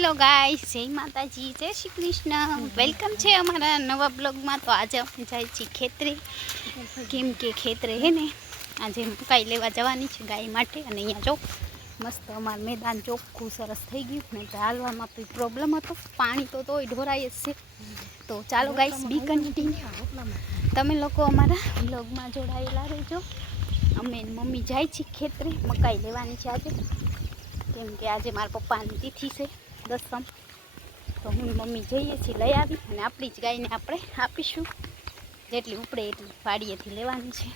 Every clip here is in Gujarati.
હેલો ગાઈસ, જય માતાજી, જય શ્રી કૃષ્ણ. વેલકમ છે અમારા નવા બ્લોગમાં. તો આજે અમે જાય છીએ ખેતરે, કેમ કે ખેતરે હે ને આજે મકાઈ લેવા જવાની છે ગાય માટે. અને અહીંયા જો મસ્ત અમારું મેદાન ચોખ્ખું સરસ થઈ ગયું ને હાલવામાં કોઈ પ્રોબ્લેમ હતો, પાણી તો તોય ઢોરાય જ છે. તો ચાલો ગાઈસ, બી કન્ટિન્યુ, તમે લોકો અમારા બ્લોગમાં જોડાયેલા રહેજો. અમે મમ્મી જાય છીએ ખેતરે, મકાઈ લેવાની છે આજે, કેમ કે આજે મારા પપ્પાની તિથિ છે, દસમ. તો હું મમ્મી જઈએ છીએ, લઈ આવી અને આપણી જ ગાયને આપણે આપીશું. જેટલી ઉપડે એટલી વાડીએથી લેવાની છે.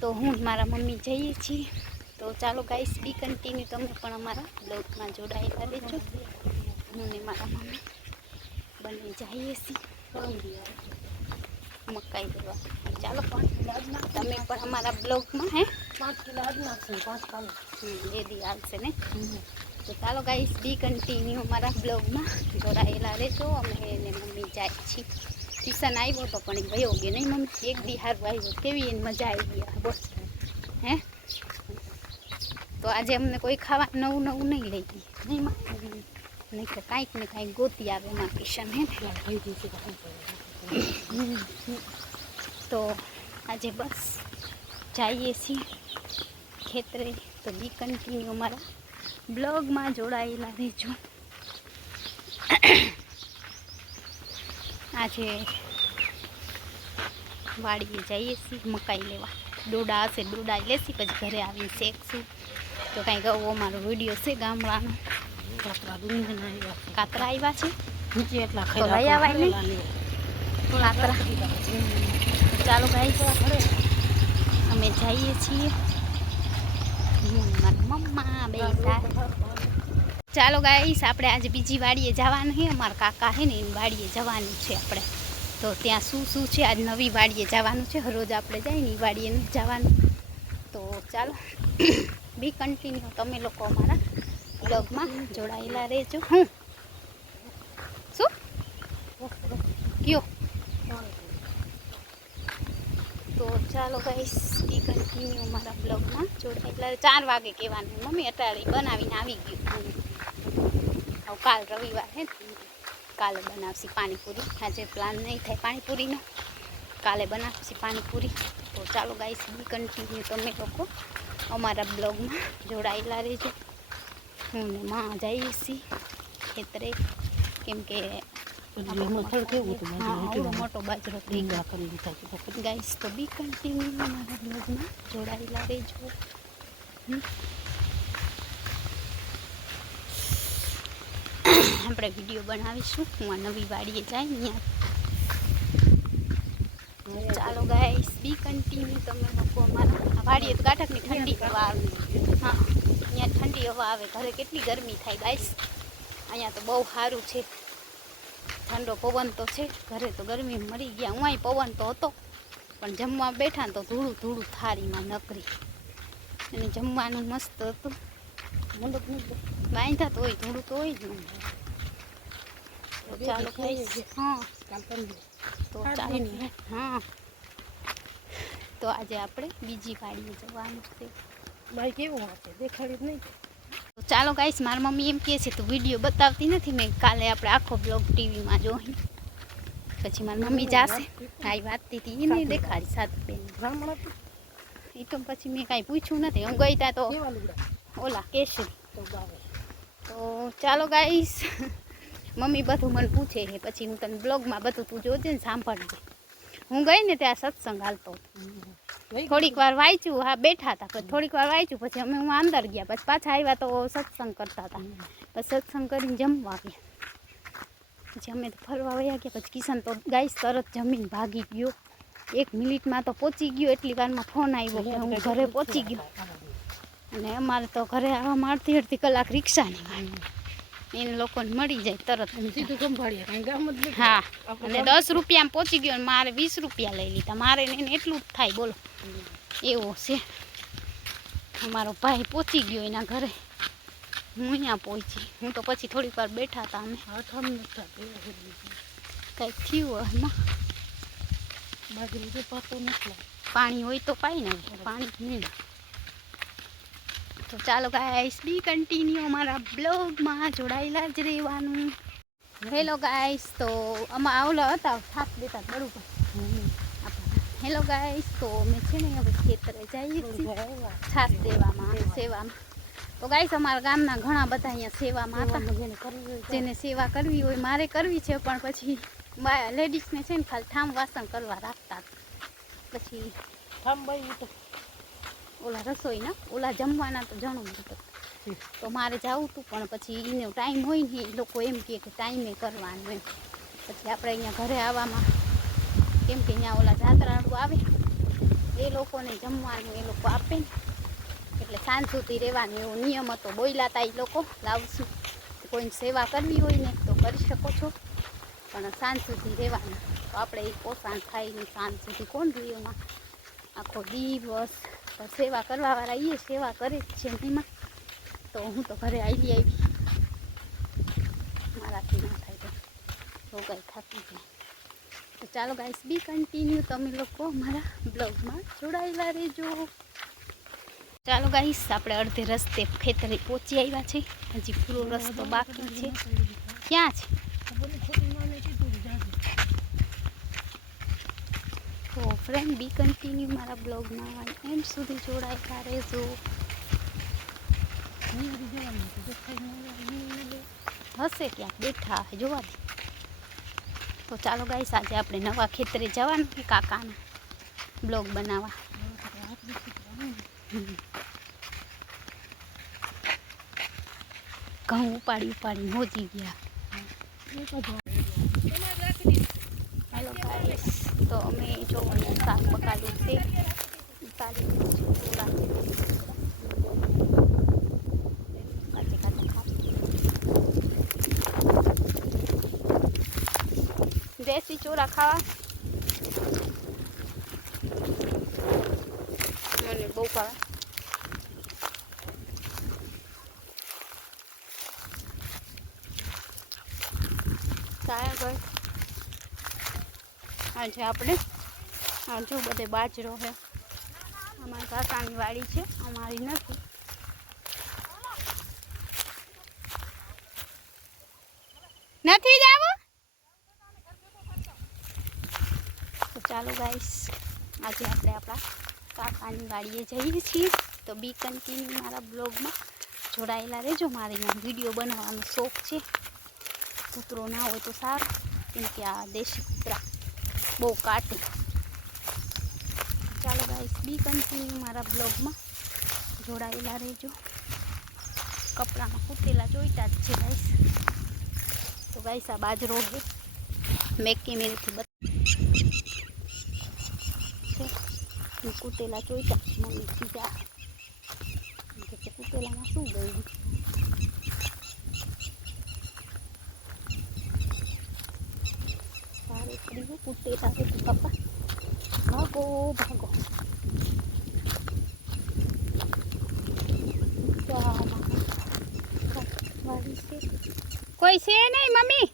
તો હું મારા મમ્મી જઈએ છીએ. તો ચાલો ગાઈસ, બી કન્ટિન્યુ, તમે પણ અમારા બ્લોગમાં જોડાયેલા રહેજો. હું ને મારા મમ્મી બંને જઈએ છીએ મકાઈ લેવા. ચાલો પણ તમે પણ અમારા બ્લોગમાં 5 કિલો જ નાખશે, 5 કિલો એ દી આવશે ને. તો ચાલો ગાઈસ, બી કન્ટિન્યુ અમારા બ્લોગમાં જોડાયેલા રહેજો. અમે એને મમ્મી જાય છીએ. ટ્યુશન આવ્યો તો પણ એ ગયો ગયો નહીં મમ્મી, એક દી હારું આવ્યો, કેવી એને મજા આવી ગઈ બોસ હે. તો આજે અમને કોઈ ખાવા નવું નવું નહીં લઈ ગઈ નહીં માં, નહીં તો કાંઈક ને કાંઈક ગોતી આવે એમાં કિશન હે. તો આજે બસ જઈએ છીએ ખેતરે. તો બી કન્ટિન્યુ અમારા બ્લોગમાં જોડાયેલા રહેજો. આજે વાડીએ જઈએ છીએ મકાઈ લેવા. ડોડા હશે, ડોડા લેસી પછી ઘરે આવીને શેકશું. તો કાંઈક આવો અમારો વિડીયો છે ગામડાનો. કાતરા આવ્યા છે, તો લઈ આવાય નહીં કાતરા. ચાલો ગાઈસ, અમે જઈએ છીએ મારા મમ્મા બે. ચાલો ગાઈસ, આપણે આજે બીજી વાડીએ જવાનું છે. અમારા કાકા છે ને એની વાડીએ જવાનું છે આપણે. તો ત્યાં શું શું છે, આજ નવી વાડીએ જવાનું છે. રોજ આપણે જાય ને એ વાડીએ નથી જવાનું. તો ચાલો બી કન્ટિન્યુ, તમે લોકો અમારા બ્લોગમાં જોડાયેલા રહેજો. શું કયો? તો ચાલો ગાઈસ, બી કન્ટિન્યુ અમારા બ્લોગમાં જોડાયેલા. 4 વાગે કહેવાનું મમ્મી, અત્યારે બનાવીને આવી ગયું. હવે કાલ રવિવાર હે, કાલે બનાવશી પાણીપુરી. આજે પ્લાન નહીં થાય પાણીપુરીનો, કાલે બનાવશી પાણીપુરી. તો ચાલો ગાઈસ, બી કન્ટિન્યુ, તમે લોકો અમારા બ્લોગમાં જોડાયેલા રહેજો. હું ને માં જઈએ છીએ ખેતરે, કેમ કે મોટો બાજરો થઈ ગયો ગાઈસ. તો બી કન્ટિન્યુ અમારા બ્લોગમાં જોડાયેલા રહેજો. આપણે વિડીયો બનાવીશું. હું આ નવી વાડીએ જાય ત્યાં. ચાલો ગાઈસ, બી કન્ટિન્યુ, તમે લોકો અમારા વાડીએ. તો ગાંઠકની ઠંડી હવા આવે. હા, અહીંયા ઠંડી હવા આવે. ઘરે કેટલી ગરમી થાય ગાઈસ, અહીંયા તો બહુ સારું છે, ઠંડો પવન તો છે. ઘરે તો ગરમી મરી ગયા. હું અહીં પવન તો હતો, પણ જમવા બેઠા તો ધૂળું ધૂળું થાળીમાં નકરી. અને જમવાનું મસ્ત હતું. બાંધા તો હોય, ધૂળું તો હોય જ ને. તો ચાલો ગાઈસ, હા તો ચાલો, હા તો આજે આપણે બીજી વાડીએ જવાનું છે. ભાઈ કેવું વાંચે દેખાડી જ નહીં. તો ચાલો ગાઈસ, મારી મમ્મી એમ કહે છે તું વિડીયો બતાવતી નથી. મેં કાલે આપણે આખો બ્લોગ ટીવીમાં જોઈ. પછી મારી મમ્મી જાશે, કાંઈ વાતતી હતી એ નહીં દેખાડી સાથે બેન. એ તો પછી મેં કાંઈ પૂછ્યું નથી. હું ગઈ ત્યાં તો ઓલા કેશરી. તો ચાલો ગાઈસ, મમ્મી બધું મને પૂછે છે, પછી હું તને બ્લોગમાં બધું તું જોજે ને સાંભળજે. હું ગઈ ને ત્યાં સત્સંગ હાલતો, થોડીક વાર વાંચ્યું. હા, બેઠા હતા, પછી થોડીક વાર વાંચ્યું, પછી અમે હું અંદર ગયા, પછી પાછા આવ્યા તો સત્સંગ કરતા હતા. પછી સત્સંગ કરીને જમવા ગયા, પછી અમે તો ફરવા વયા ગયા. પછી કિશન તો ગાઈસ તરત જમીન ભાગી ગયો. 1 મિનિટમાં તો પહોંચી ગયો. એટલી વારમાં ફોન આવ્યો કે હું ઘરે પહોંચી ગયો. અને અમારે તો ઘરે આવવામાં અડધી કલાક રિક્ષાની હોય. એને લોકોને મળી જાય તરત સીધું સંભાળીએ. હા, અને 10 રૂપિયામાં પહોંચી ગયો. મારે 20 રૂપિયા લઈ લીધા. મારે એને એટલું જ થાય, બોલો એવો છે. અમારો ભાઈ પહોંચી ગયો એના ઘરે, હું અહીંયા પહોંચી. હું તો પછી થોડીક વાર બેઠા હતા. અમે કંઈક થયું એમાં. બાજરી પાતો નથી, પાણી હોય તો પાઈ ને, પાણી નહીં. તો ચાલો ગાઈસ બી કન્ટિન્યુ અમારા બ્લોગમાં જોડાયેલા જ રહેવાનું. હેલો ગાઈસ, તો આમાં આવલા હતા થાક દેતા બરોબર. હેલો ગાઈસ, તો અમે છે ને હવે ખેતરે જઈએ છીએ છાસ દેવામાં સેવામાં. તો ગાઈસ અમારા ગામના ઘણા બધા અહીંયા સેવામાં હતા, જેને સેવા કરવી હોય મારે કરવી છે, પણ પછી લેડીઝને છે ને ખાલી ઠામ વાસણ કરવા રાખતા, પછી ઓલા રસોઈના ઓલા જમવાના તો જણું હતું. તો મારે જવું હતું, પણ પછી એનો ટાઈમ હોય ને એ લોકો એમ કહે કે ટાઈમે કરવાનું એમ. પછી આપણે અહીંયા ઘરે આવવામાં કેમ કે અહીંયા ઓલા જાત્રાળું આવે એ લોકોને જમવાનું એ લોકો આપે ને, એટલે સાંજ સુધી રહેવાનું એવો નિયમ હતો. બોલ્યા હતા એ લોકો લાવશું, કોઈને સેવા કરવી હોય ને તો કરી શકો છો, પણ સાંજ સુધી રહેવાના. તો આપણે એ પોસાણ થાય ને સાંજ સુધી કોણ રહ્યોમાં આખો દિવસ. તો સેવા કરવાવાળા એ સેવા કરે જ છે એમાં. તો હું તો ઘરે આવી મારાથી ના થાય તો ગાય થાકી જાય. તો ચાલો ગાઈસ બી કન્ટિન્યુ, તમે લોકો અમારા બ્લોગમાં જોડાયેલા રહેજો. ચાલો ગાઈસ આપણે અડધે રસ્તે ખેતરે પહોંચી આવ્યા છે, હજી પૂરો રસ્તો બાકી છે. ક્યાં છે? તો ફ્રેન્ડ બી કન્ટિન્યુ મારા બ્લોગમાં એન્ડ સુધી જોડાયેલા રહેજો. હશે ક્યાંક બેઠા જોવા દે. તો ચાલો ગાઈસ આજે આપણે નવા ખેતરે જવાનું કાકાના બ્લોગ બનાવવા. ઘઉં ઉપાડી ઉપાડી મોજી ગયા. હેલો ગાઈસ, તો અમે જો શાક પકાવ્યું છે, ઉતારી દેશી ચોરા ખાવા મને બહુ ભાવે. આજે આપણે જો બધે બાજરો છે, અમારી કાકાની વાડી છે, અમારી નથી. નથી જાવું. તો ચાલો ગાઈસ આજે આપણે આપણા કાકાની વાડીએ જઈએ છીએ. તો બી કન્ટિન્યુ મારા બ્લોગમાં જોડાયેલા રહેજો. મારે અહીંયા વિડીયો બનાવવાનો શોખ છે. કૂતરો ના હોય તો સારું, કેમ કે આ દેશી કૂતરા બહુ કાટે. ચાલો ગાઈસ બી કન્ટિન્યુ મારા બ્લોગમાં જોડાયેલા રહેજો. કપડામાં કૂટેલા જોઈતા જ છે ગાઈસ. તો ગાઈસ આ બાજરો છે, મેં કેમેરેથી કૂટેલા જોઈતા મમ્મી સીધા કૂટેલામાં શું ગયું. કૂટેલા છે પપ્પા, ભાગો ભાગો. કોઈ છે નહીં મમ્મી.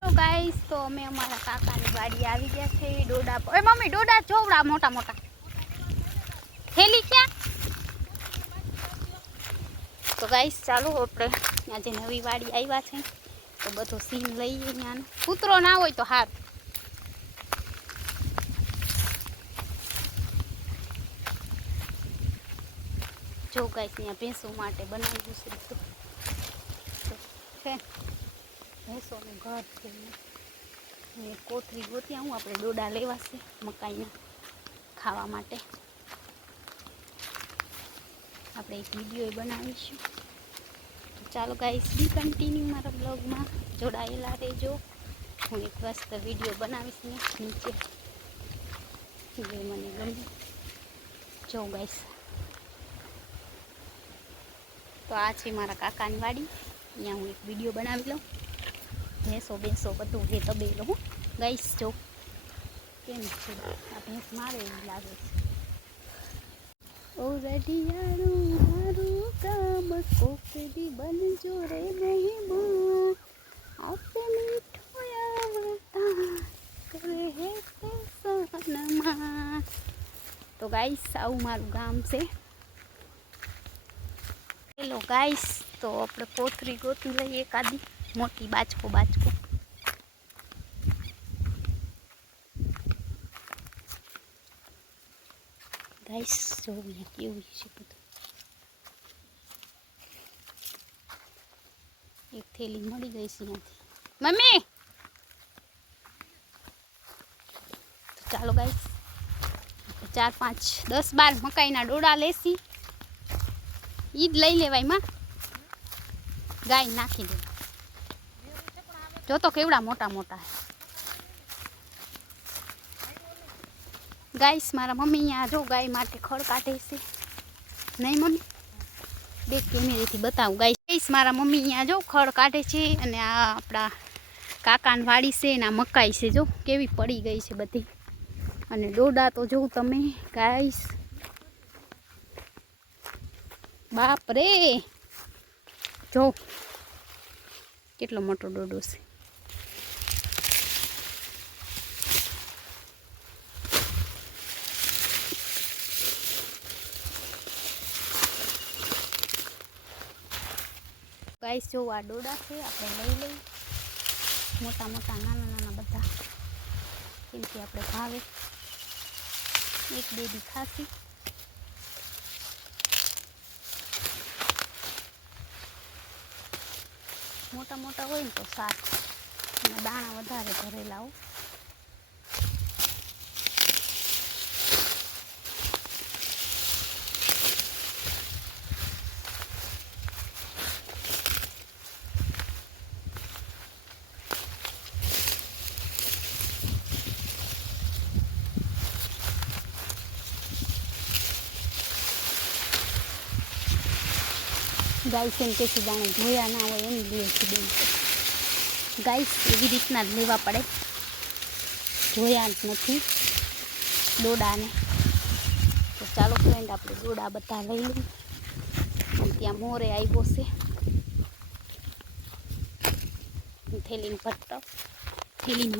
તો ગાઈસ તો અમે અમારા કાકાની વાડી આવી ગયા છે. ડોડા એ મમ્મી ડોડા જોવડા મોટા મોટા થેલી ક્યાં. તો ગાઈસ ચાલો આપણે આજે નવી વાડી આવ્યા છે, તો બધો સીન લઈએ. ત્યાં કૂતરો ના હોય તો હાર. જો ગાઈસ અહીંયા ભેંસો માટે બનાવ્યું છે. ભેંસોનું ઘર છે ને કોથરી ગોતી આવું આપણે ડોડા લેવાશે મકાઈના ખાવા માટે. આપણે એક વિડીયો બનાવીશું. તો ચાલો ગાઈસ બી કન્ટિન્યુ મારા બ્લોગમાં જોડાયેલા રહેજો. હું એક મસ્ત વિડીયો બનાવીશ ને નીચે જે મને ગમે. જો ગાઈસ તો આ છે મારા કાકાની વાડી. અહીંયા હું એક વિડીયો બનાવી લઉં. ભેંસો બેસો બધું હે તબેલો હું ગાઈસ. જો કેમ છે આ ભેંસ મારે એવું લાગે છે. ઓ રડિયારું મારું કામ કોકડી બનજો રે મહેમાન, આપે મીઠો આવતા કરે હે તે સનમાં. તો ગાઈસ આવું મારું ગામ છે. ગાઈસ તો આપણે કોથરી ગોતી લઈએ એકાદી મોટી બાચકો ગાઈસ જો અહીંયા કેવું છે બધું. એક થેલી મળી ગઈ છે ત્યાંથી. મમ્મી તો ચાલો ગાઈસ 4 5 10 12 મકાઈના ડોડા લેસી ઈદ લઈ લેવાય માં ગાય નાખી દે. જો તો કેવડા મોટા ગાઈસ મારા મમ્મી અહીંયા જો ગાય માટે ખડ કાઢે છે. નહીં મમ્મી બે કેમેરેથી બતાવું ગાઈસ મારા મમ્મી અહીંયા જો ખડ કાઢે છે અને આ આપણા કાકાની વાડી છે ને આ મકાઈ છે જો કેવી પડી ગઈ છે બધી. અને ડોડા તો જોઉં તમે ગાઈસ બાપ રે જો કેટલો મોટો ડોડો છે. ગાઈસ જો આ ડોડા છે આપણે લઈ લઈ મોટા નાના બધા કેમ કે આપણે ભાવે એક બે દી ખાસી. મોટા હોય ને તો શાક અને દાણા વધારે ભરેલા હોય. ગાઈસ એમ કે છે જાણે જોયા ના હોય એમ લે છે બેન. ગાઈસ એવી રીતના જ લેવા પડે, જોયા જ નથી દોડાને. તો ચાલો ફ્રેન્ડ આપણે દોડા બધા લઈ લઈએ. અને ત્યાં મોરે આવ્યો છે થેલીમાં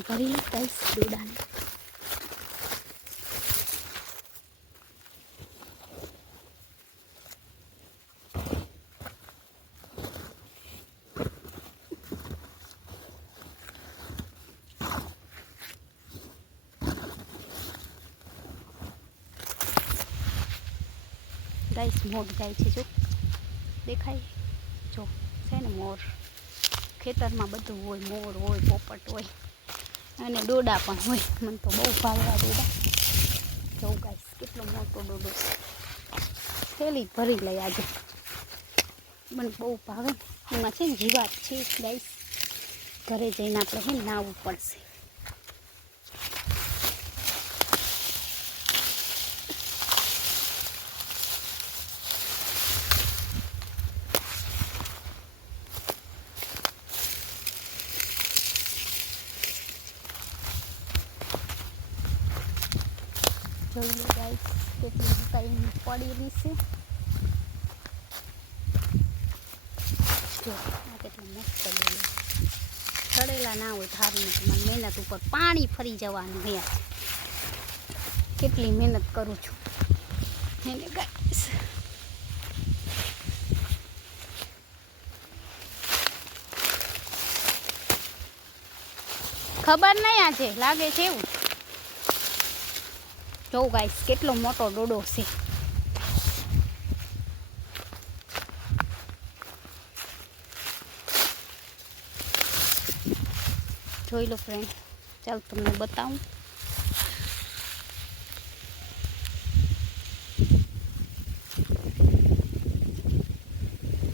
ભરી લે ગાઈસ દોડાને. ગાઈસ મોર જાય છે જો દેખાય જો છે ને મોર. ખેતરમાં બધું હોય, મોર હોય, પોપટ હોય અને ડોડા પણ હોય. મને તો બહુ ભાવે આ ડોડા. જો ગાઈસ કેટલો મોટો ડોડો છે. થેલી ભરી લઈ આજે, મને બહુ ભાવે. એમાં છે ને જીવાત છે ગાઈસ, ઘરે જઈને આપણે છે ને નાહવું પડશે. જોઈ લો ગાઈસ કેટલી મકાઈ પડેલી છે. જો આ કેટલો મસ્ત ડોલો. ચડેલા ના હોય ધારને તમારી મહેનત ઉપર પાણી ફરી જવાનું હે. કેટલી મહેનત કરું છું એને ગાઈસ. ખબર નહીં આજે લાગે છે એવું. જો ગાઈસ કેટલો મોટો ડોડો છે. જોઈ લો ફ્રેન્ડ, ચાલો તમને બતાવું.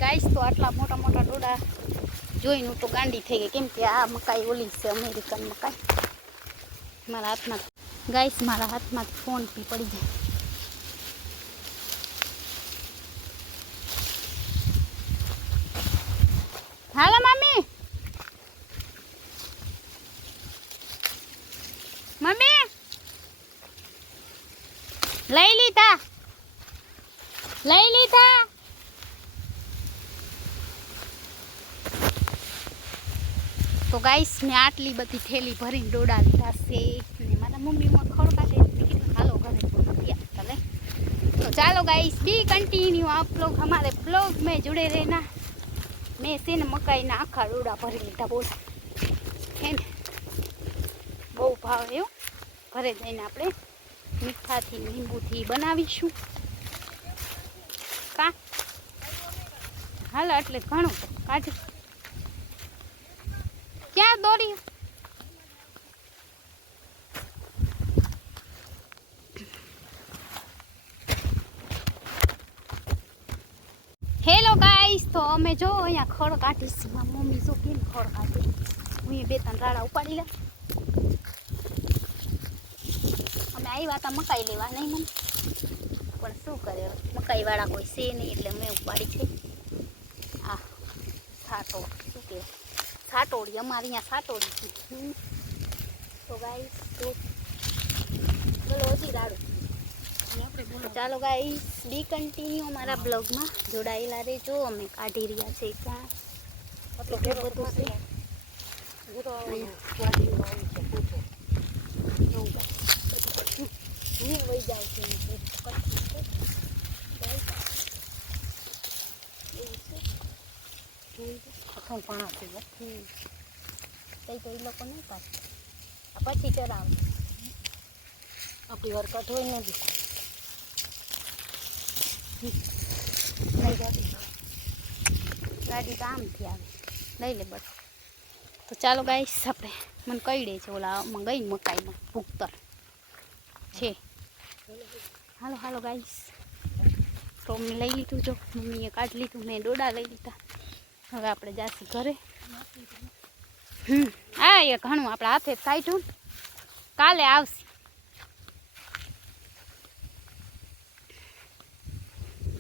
ગાઈસ તો આટલા મોટા ડોડા જોઈને હું તો ગાંડી થઈ ગઈ. કેમ કે આ મકાઈ ઓલી છે અમેરિકન મકાઈ. મારા હાથમાં ગાઈસ મારા હાથમાં ફોન પી પડી જાય. હાલો મમ્મી લઈ લીધા. તો ગાઈસ મેં આટલી બધી થેલી ભરીને ડોડા લીધા છે. અને મારા મમ્મીમાં ખડ કાઢે કીધું હાલો ઘરે તો तो चलो गाइस बी कंटिन्यू आप लोग हमारे ब्लॉग में जुड़े रहना। मैं से ने मकाई ना आखा डोडा भरी लीधा बोल है ने बहु भावे हो घरे जईने आपणे मीठाथी લીંબુથી બનાવીશું કા હાલ એટલે ઘણું કાઢી ક્યાં દોરી હેલો ગાઈસ તો અમે જો અહીંયા ખડ કાઢીશ મારી મમ્મી જો કેમ ખડ કાઢી હું બે ત્રણ રાડા ઉપાડી લે અમે આવ્યા હતા મકાઈ લેવા નહીં મને પણ શું કરે મકાઈ વાળા કોઈ છે નહીં એટલે મેં ઉપાડી છે આ સાટો શું કે સાટોડી અમારે અહીંયા સાટોડી છે તો ગાઈસ તો બોલો હજી રાડું ચાલો ગાઈસ બી કન્ટિન્યુ અમારા બ્લોગમાં જોડાયેલા રહેજો અમે કાઢી રહ્યા છે ક્યાં બધું છે વહી જાવ છે તો એ લોકો નહીં પાડે પછી ચરાવે આપણી હરકત હોય નથી ગાડી તો આમથી આવે લઈ લે બસ તો ચાલો ગાઈસ આપણે મને કહી દે છે ઓલામાં ગઈ મકાઈમાં ભૂખતર છે હાલો હાલો ગાઈસ તો મેં લઈ લીધું જો મમ્મીએ કાઢી લીધું મેં ડોડા લઈ લીધા હવે આપણે જાસી ઘરે હા એ ઘણું આપણે હાથે કાઢ્યું કાલે આવશે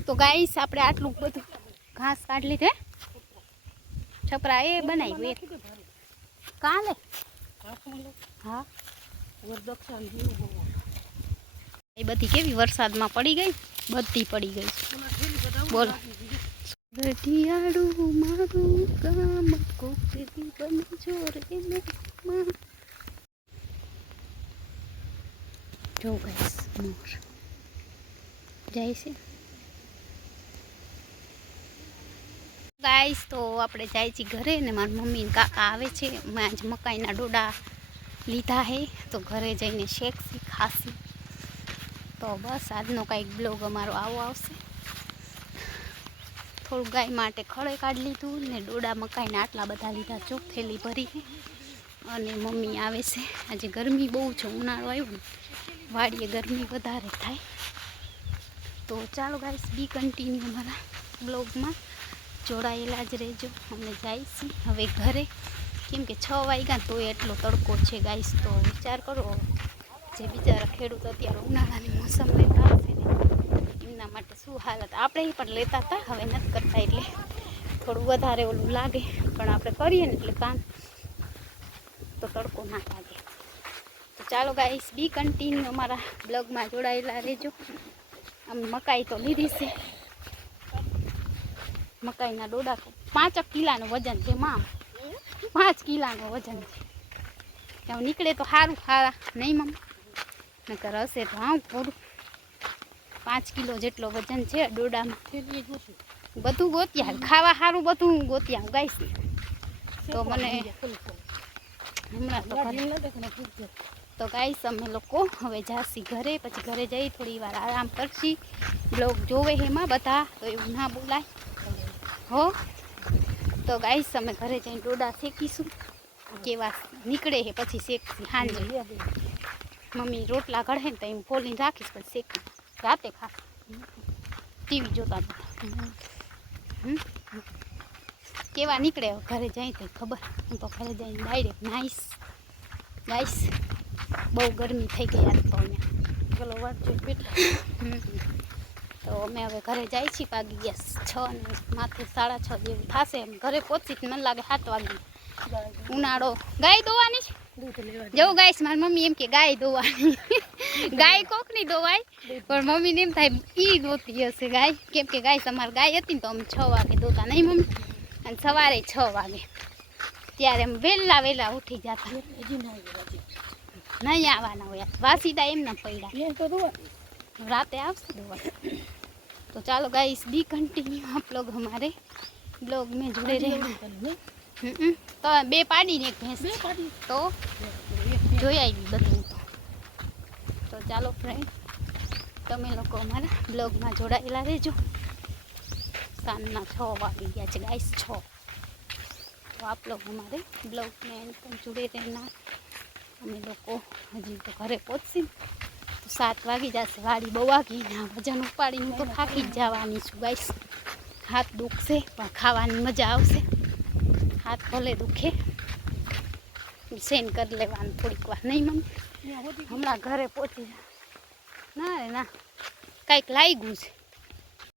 તો ગાઈસ આપણે આટલું બધું ઘાસ કાઢી લીધે છપરા એ બનાવ્યું એક કાલે હા એ બધી કેવી વરસાદમાં પડી ગઈ બધી પડી ગઈ બોલો ગઢિયાળું મારું ગામ કોકરી બનજો રે જો ગાઈસ મોર જાય છે ગાઈસ તો આપણે જાય છીએ ઘરે ને મારી મમ્મી ને કાકા આવે છે મેં આજ મકાઈના ડોડા લીધા હે તો ઘરે જઈને શેકસી ખાસી તો બસ આજનો કાંઈક બ્લોગ અમારો આવો આવશે થોડું ગાય માટે ખડે કાઢી લીધું ને ડોડા મકાઈના આટલા બધા લીધા જો થેલી ભરી અને મમ્મી આવે છે આજે ગરમી બહુ છે ઉનાળો આવ્યો ને વાડીએ ગરમી વધારે થાય તો ચાલો ગાઈસ બી કન્ટિન્યુ અમારા બ્લોગમાં જોડાયેલા જ રહેજો અમે જઈશું હવે ઘરે કેમ કે 6 વાગ્યા તો એટલો તડકો છે ગાઈસ તો વિચાર કરો જે બિચારા ખેડૂત અત્યારે ઉનાળાની મોસમ લેતા હશે ને એમના માટે શું હાલત આપણે પણ લેતા હતા હવે નથી કરતા એટલે થોડું વધારે ઓલું લાગે પણ આપણે કરીએ ને એટલે કામ તો તડકો ના લાગે તો ચાલો ગાઈસ બી કન્ટિન્યુ અમારા બ્લોગમાં જોડાયેલા રહેજો અમે મકાઈ તો લીધી છે મકાઈના ડોડા 5 કિલાનું વજન છે મામ 5 કિલાનું વજન છે ત્યાં નીકળે તો સારું ખાવા નહીં મમ નકર હશે તો હા પૂરું 5 કિલો જેટલો વજન છે ડોડામાં બધું ગોત્યા ખાવા સારું બધું ગોત્યા ગાઈસ તો મને હમણાં તો ગાઈસ અમે લોકો હવે જાસી ઘરે પછી ઘરે જઈ થોડી વાર આરામ કરશી બ્લોગ જોવે એમાં બધા તો એવું ના બોલાય હો તો ગાઈસ અમે ઘરે જઈને ડોડા શેકીશું કેવા નીકળે છે પછી શેકશું સાંજે મમ્મી રોટલા ઘડે ને તો એમ ફોલીને રાખીશ પછી શેકી રાતે ખા ટીવી જોતા કેવા નીકળે ઘરે જઈ તો ખબર હું તો ઘરે જઈને ડાયરેક્ટ નાઈશ ગાઈસ બહુ ગરમી થઈ ગઈ આજ તો અહીંયા ચલો વાંચો બેટા તો અમે હવે ઘરે જાય છીએ વાગી ગયા 6 ને માથે 6:30 જેવું થશે એમ ઘરે પહોંચી મને લાગે 7 વાગી ઉનાળો ગાય દોવાની છે જવું ગાઈસ મારી મમ્મી એમ કે ગાય દોવાની ગાય કોકની દોવાય પણ મમ્મીને એમ થાય ઈ દોતી હશે ગાય કેમ કે ગાય અમારે ગાય હતી ને તો અમે 6 વાગે દોતા નહીં મમ્મી અને સવારે 6 વાગે ત્યારે અમે વહેલા ઉઠી જતા નહીં આવવાના હોય વાસીદા એમના પડ્યા रात आवશે दवा। तो चलो गाइस बी कंटिन्यू आप लोग हमारे ब्लॉग में जुड़े रहना। तो बे पाड़ी ने भैंस तो જોઈ આવી બધું। તો ચાલો ફ્રેન્ડ તમે લોકો અમારા બ્લોગમાં જોડાયેલા રહેજો। સાંજના 6 વાગી ગયા છે ગાઈસ 6। तो आप लोग हमारे ब्लॉग में एंड तक जुड़े रहना। हमें लोग हजी तो घरे पहुँची तो 7 वागी जासे। वाड़ी बहू वागी वजन उपाड़ी तो थाकी ज जवानी छुं गाइस। हाथ दुखશે પણ ખાવાની મજા આવશે। हाथ भले दुखे सेन कर लेवानुं थोड़ीक वार नहीं मम्मी हमणां घरे पहुँची जा ना रे ना कांईक लाग्युं छे।